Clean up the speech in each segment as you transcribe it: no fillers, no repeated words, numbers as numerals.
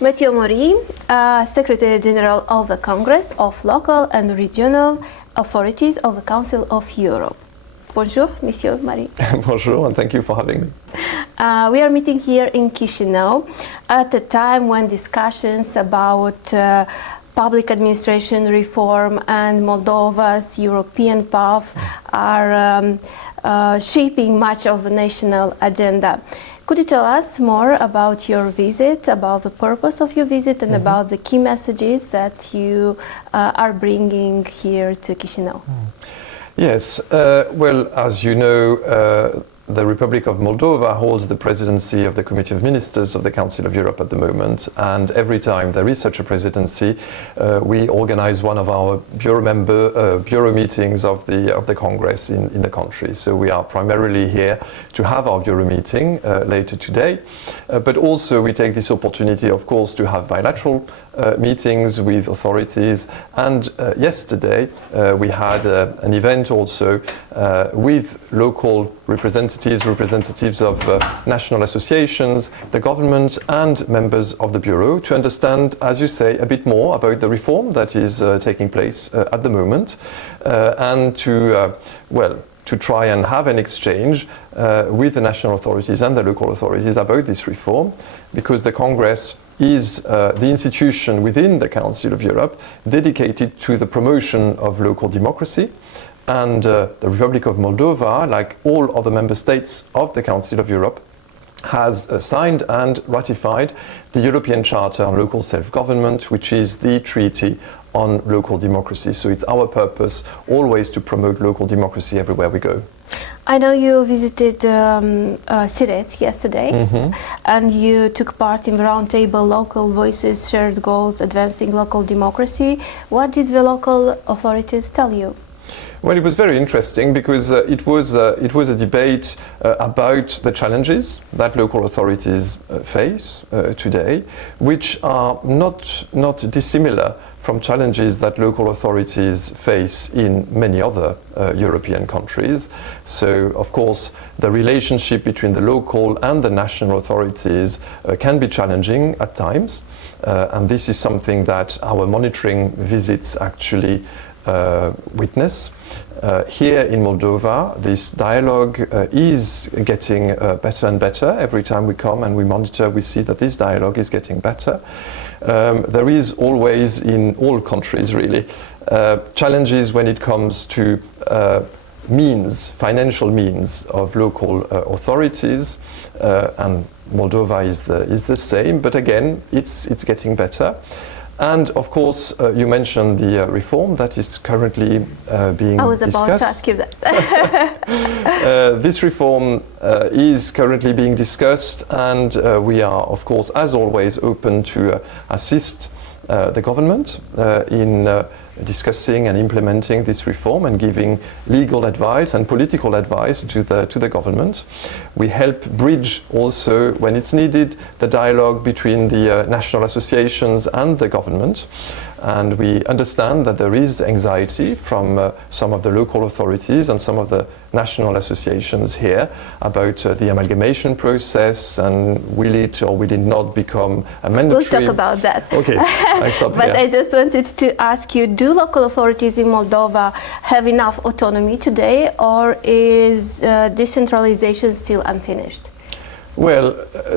Mathieu Mori, Secretary General of the Congress of Local and Regional Authorities of the Council of Europe. Bonjour, Monsieur Mori. Bonjour, and thank you for having me. We are meeting here in Chișinău at a time when discussions about public administration reform and Moldova's European path are shaping much of the national agenda. Could you tell us more about your visit, about the purpose of your visit, and about the key messages that you are bringing here to Chișinău? Yes, well, as you know, the Republic of Moldova holds the presidency of the Committee of Ministers of the Council of Europe at the moment, and every time there is such a presidency, we organize one of our bureau meetings of the Congress in the country. So we are primarily here to have our bureau meeting later today, but also we take this opportunity, of course, to have bilateral meetings with authorities. And yesterday we had an event also with local representatives of national associations, the government, and members of the Bureau to understand, as you say, a bit more about the reform that is taking place at the moment, and to try and have an exchange with the national authorities and the local authorities about this reform, because the Congress is the institution within the Council of Europe dedicated to the promotion of local democracy. And the Republic of Moldova, like all other member states of the Council of Europe, has signed and ratified the European Charter on Local Self-Government, which is the treaty on local democracy. So it's our purpose always to promote local democracy everywhere we go. I know you visited Siret yesterday, and you took part in the roundtable Local Voices, Shared Goals, Advancing Local Democracy. What did the local authorities tell you? Well, it was very interesting because it was a debate about the challenges that local authorities face today, which are not dissimilar from challenges that local authorities face in many other European countries. So, of course, the relationship between the local and the national authorities can be challenging at times, and this is something that our monitoring visits actually witness. Here in Moldova, this dialogue is getting better and better. Every time we come and we monitor, we see that this dialogue is getting better. There is always, in all countries really, challenges when it comes to financial means of local authorities, and Moldova is the same, but again, it's getting better. And of course, you mentioned the reform that is currently being discussed. I was about to ask you that. This reform is currently being discussed, and we are, of course, as always, open to assist the government in discussing and implementing this reform and giving legal advice and political advice to the government. We help bridge also, when it's needed, the dialogue between the national associations and the government. And we understand that there is anxiety from some of the local authorities and some of the national associations here about the amalgamation process, and will it or will it not become a mandatory... We'll talk about that. Okay, I stop But here. I just wanted to ask you, do local authorities in Moldova have enough autonomy today, or is decentralization still unfinished? Well,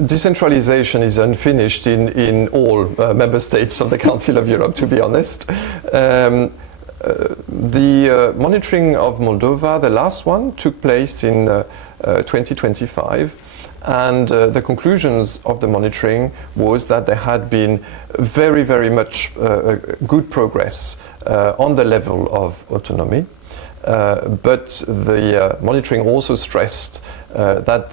decentralization is unfinished in all member states of the Council of Europe, to be honest. The monitoring of Moldova, the last one, took place in 2025. And the conclusions of the monitoring was that there had been very, very much good progress on the level of autonomy. But the monitoring also stressed that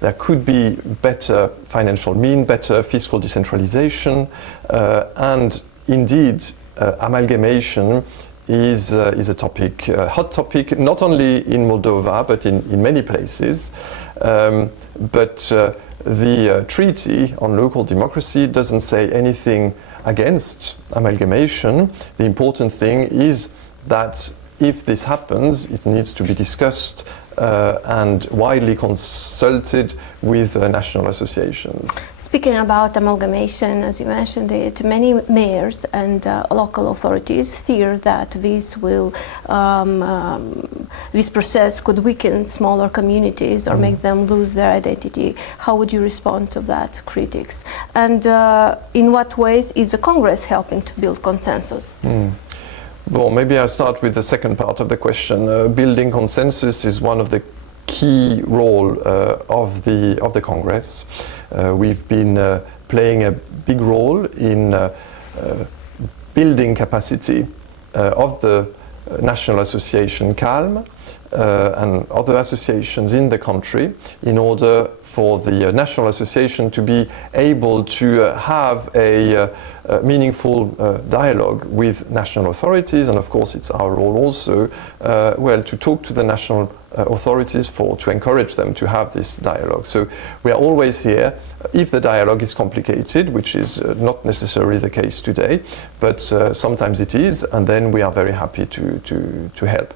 there could be better financial means, better fiscal decentralization, and indeed amalgamation is a topic, a hot topic, not only in Moldova but in many places. But the treaty on local democracy doesn't say anything against amalgamation. The important thing is that if this happens, it needs to be discussed and widely consulted with national associations. Speaking about amalgamation, as you mentioned it, many mayors and local authorities fear that this process could weaken smaller communities or make them lose their identity. How would you respond to that critics? And in what ways is the Congress helping to build consensus? Well, maybe I'll start with the second part of the question. Building consensus is one of the key role of the Congress. We've been playing a big role in building capacity of the National Association CALM and other associations in the country in order for the National Association to be able to have a meaningful dialogue with national authorities, and of course it's our role also to talk to the national authorities to encourage them to have this dialogue. So we are always here if the dialogue is complicated, which is not necessarily the case today, but sometimes it is, and then we are very happy to help.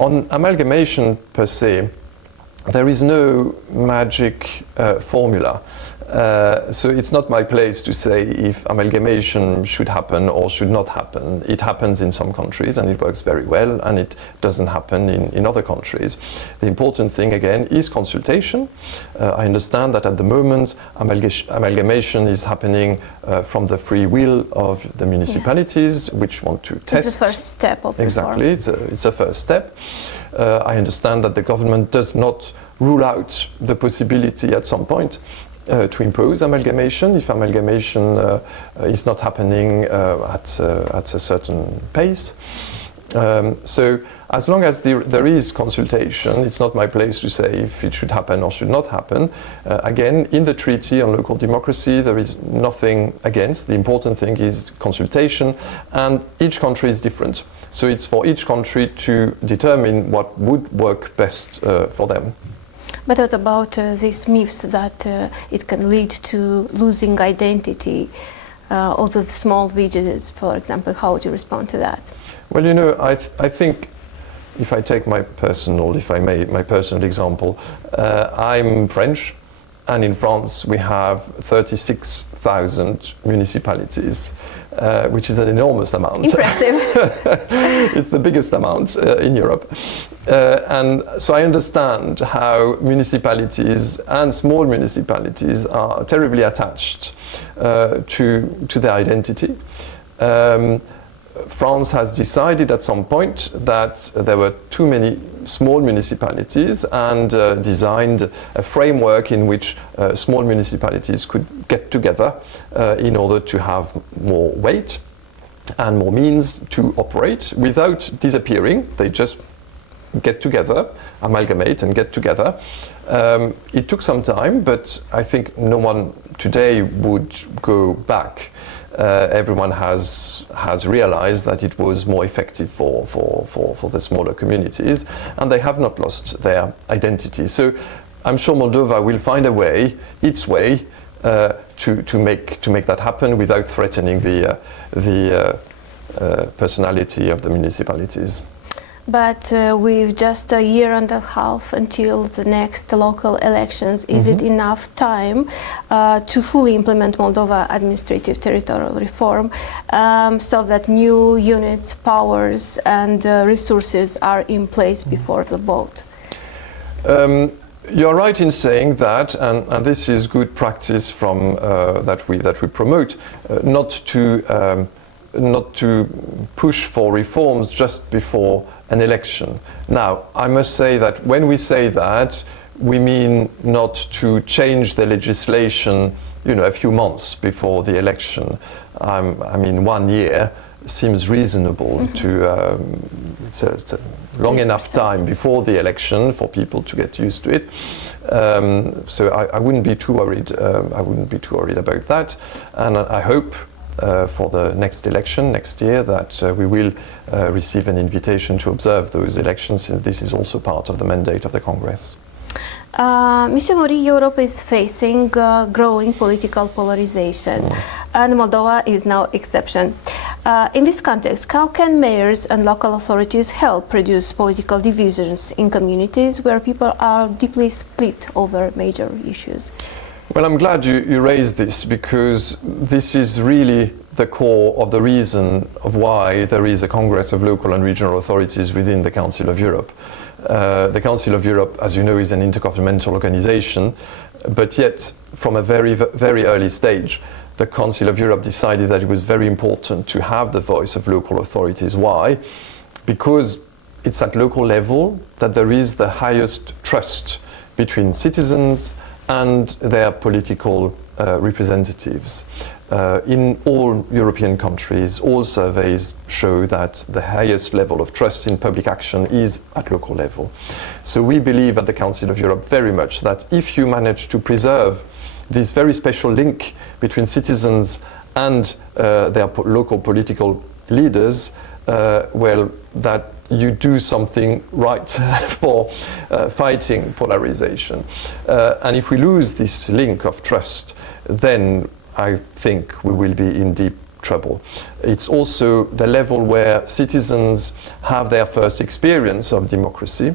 On amalgamation per se, there is no magic formula. So it's not my place to say if amalgamation should happen or should not happen. It happens in some countries and it works very well, and it doesn't happen in other countries. The important thing again is consultation. I understand that at the moment amalgamation is happening from the free will of the municipalities, which want to test. It's the first step of Exactly, it's a first step. I understand that the government does not rule out the possibility at some point to impose amalgamation if amalgamation is not happening at a certain pace. So as long as there is consultation, it's not my place to say if it should happen or should not happen. Again, in the Treaty on Local Democracy, there is nothing against. The important thing is consultation, and each country is different. So it's for each country to determine what would work best for them. But what about these myths that it can lead to losing identity of the small villages, for example? How would you respond to that? Well, you know, I think if I take my personal example, I'm French, and in France we have 36,000 municipalities, which is an enormous amount. Impressive. It's the biggest amount in Europe. And so I understand how municipalities and small municipalities are terribly attached to their identity. France has decided at some point that there were too many small municipalities and designed a framework in which small municipalities could get together in order to have more weight and more means to operate without disappearing. They just get together, amalgamate and get together. It took some time, but I think no one today would go back. Everyone has realized that it was more effective for the smaller communities, and they have not lost their identity. So I'm sure Moldova will find a way, its way, to make that happen without threatening the personality of the municipalities. But with just a year and a half until the next local elections, is it enough time to fully implement Moldova administrative territorial reform so that new units, powers and resources are in place before the vote? You're right in saying that, and this is good practice from that we promote, not to push for reforms just before an election. Now, I must say that when we say that, we mean not to change the legislation, a few months before the election. I mean, 1 year seems reasonable to. It's a long enough time before the election for people to get used to it. So I wouldn't be too worried. I wouldn't be too worried about that, and I hope. For the next election next year that we will receive an invitation to observe those elections, since this is also part of the mandate of the Congress. Mathieu Mori, Europe is facing growing political polarization, and Moldova is no exception. In this context, how can mayors and local authorities help reduce political divisions in communities where people are deeply split over major issues? Well, I'm glad you raised this, because this is really the core of the reason of why there is a Congress of Local and Regional Authorities within the Council of Europe. The Council of Europe, as you know, is an intergovernmental organization, but yet from a very, very early stage, the Council of Europe decided that it was very important to have the voice of local authorities. Why? Because it's at local level that there is the highest trust between citizens and their political representatives. In all European countries, all surveys show that the highest level of trust in public action is at local level. So we believe at the Council of Europe very much that if you manage to preserve this very special link between citizens and their local political leaders, well, that you do something right for fighting polarization. And if we lose this link of trust, then I think we will be in deep trouble. It's also the level where citizens have their first experience of democracy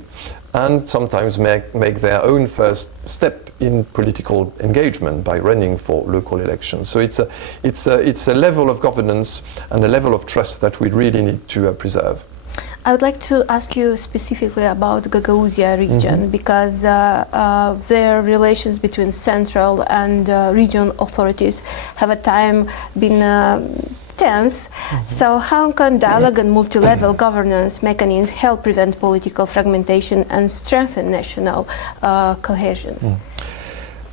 and sometimes make their own first step in political engagement by running for local elections. So it's a level of governance and a level of trust that we really need to preserve. I would like to ask you specifically about Găgăuzia region, because their relations between central and regional authorities have at time been tense. So how can dialogue and multi-level governance mechanisms help prevent political fragmentation and strengthen national cohesion?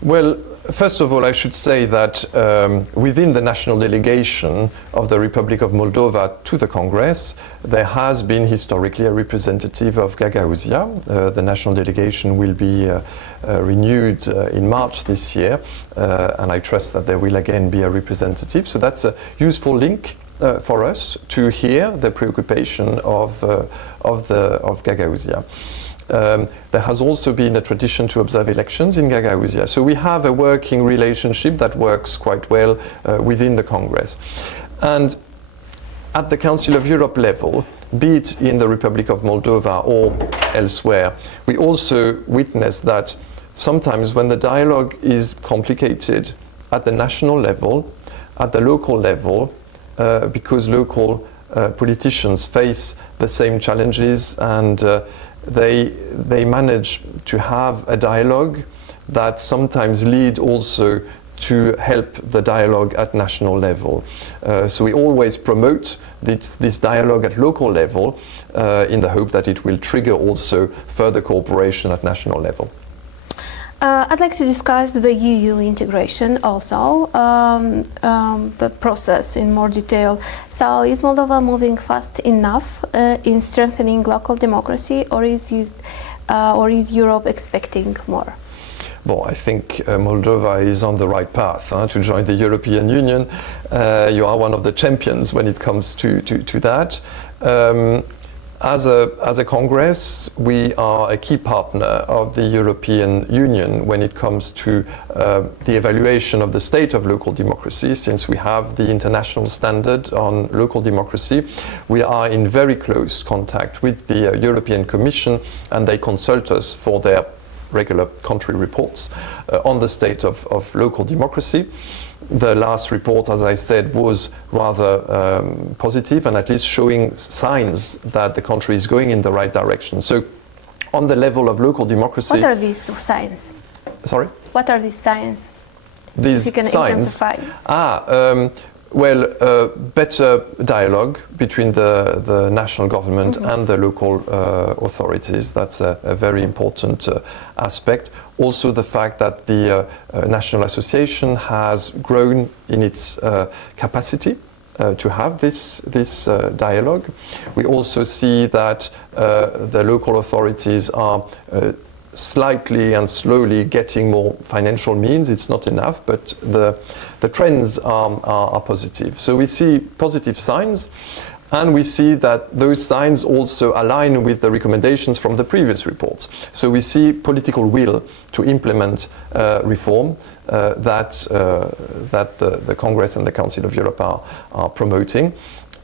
Well, first of all, I should say that within the national delegation of the Republic of Moldova to the Congress, there has been historically a representative of Găgăuzia. The national delegation will be renewed in March this year, and I trust that there will again be a representative. So that's a useful link for us to hear the preoccupation of Găgăuzia. There has also been a tradition to observe elections in Găgăuzia. So we have a working relationship that works quite well within the Congress. And at the Council of Europe level, be it in the Republic of Moldova or elsewhere, we also witness that sometimes when the dialogue is complicated at the national level, at the local level, because local politicians face the same challenges and they manage to have a dialogue that sometimes lead also to help the dialogue at national level. So we always promote this dialogue at local level in the hope that it will trigger also further cooperation at national level. I'd like to discuss the EU integration also, the process in more detail. So is Moldova moving fast enough in strengthening local democracy, or is Europe expecting more? Well, I think Moldova is on the right path to join the European Union. You are one of the champions when it comes to that. As a Congress, we are a key partner of the European Union when it comes to the evaluation of the state of local democracy. Since we have the international standard on local democracy, we are in very close contact with the European Commission, and they consult us for their regular country reports on the state of local democracy. The last report, as I said, was rather positive and at least showing signs that the country is going in the right direction. So on the level of local democracy... What are these signs? Sorry? What are these signs? These if you can signs? Exemplify. Better dialogue between the national government and the local authorities. That's a very important aspect. Also the fact that the National Association has grown in its capacity to have this dialogue. We also see that the local authorities are slightly and slowly getting more financial means. It's not enough, but the trends are positive. So we see positive signs, and we see that those signs also align with the recommendations from the previous reports. So we see political will to implement reform that the Congress and the Council of Europe are promoting.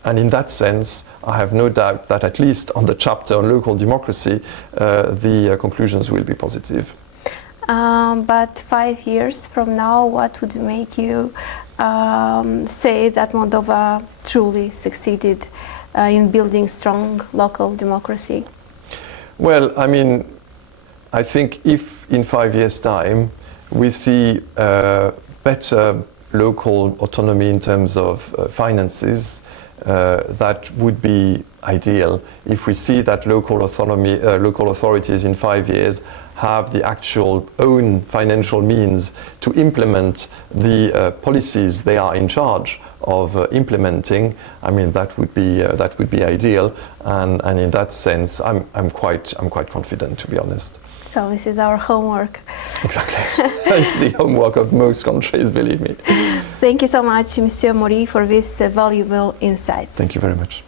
And in that sense, I have no doubt that at least on the chapter on local democracy, the conclusions will be positive. But 5 years from now, what would make you say that Moldova truly succeeded in building strong local democracy? Well, I mean, I think if in 5 years' time we see better local autonomy in terms of finances, that would be ideal. If we see that local autonomy, local authorities in 5 years have the actual own financial means to implement the policies they are in charge of implementing, I mean that would be ideal, and in that sense, I'm quite confident, to be honest. So this is our homework. Exactly. It's the homework of most countries, believe me. Thank you so much, Mathieu Mori, for this valuable insight. Thank you very much.